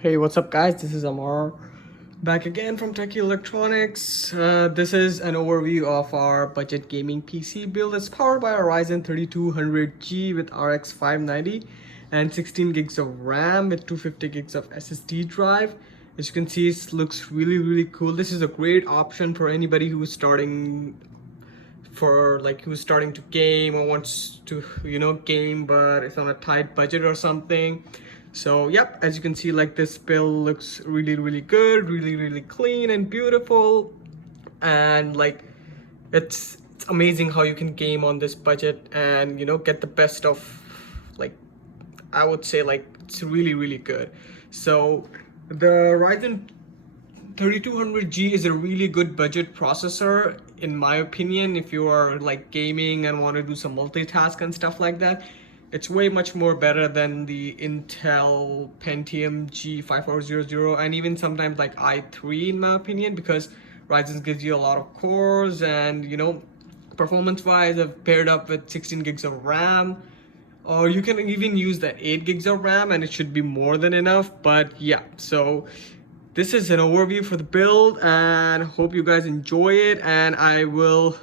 Hey, what's up guys? This is Amar back again from Techie Electronics. This is an overview of our budget gaming PC build. It's powered by a Ryzen 3200G with RX 590 and 16 gigs of RAM with 250 gigs of SSD drive. As you can see, it looks really cool. This is a great option for anybody who's starting to game or wants to game but it's on a tight budget or something. So yep, as you can see, like, this build looks really good, really clean and beautiful, and like it's amazing how you can game on this budget and get the best of, like, I would say, like, it's really good. So the Ryzen 3200G is a really good budget processor in my opinion. If you are like gaming and want to do some multitask and stuff like that, it's way much more better than the Intel Pentium G5400 and even sometimes like i3 in my opinion, because Ryzen gives you a lot of cores and performance wise I've paired up with 16 gigs of RAM, or you can even use that 8 gigs of RAM and it should be more than enough. But yeah, so this is an overview for the build and hope you guys enjoy it. And I would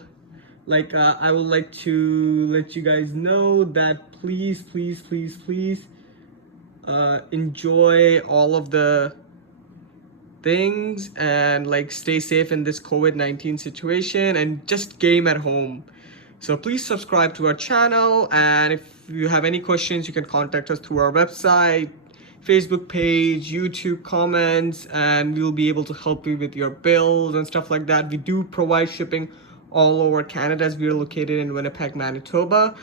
like to let you guys know that please enjoy all of the things and like stay safe in this COVID-19 situation and just game at home. So please subscribe to our channel, and if you have any questions you can contact us through our website, Facebook page, YouTube comments, and we'll be able to help you with your builds and stuff like that. We do provide shipping all over Canada as we are located in Winnipeg, Manitoba.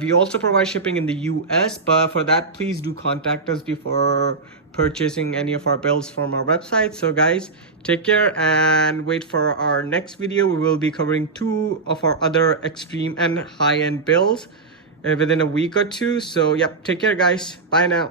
We also provide shipping in the US, but for that please do contact us before purchasing any of our builds from our website. So guys, take care and wait for our next video. We will be covering 2 of our other extreme and high-end builds within a week or two. So yep, take care guys, bye now.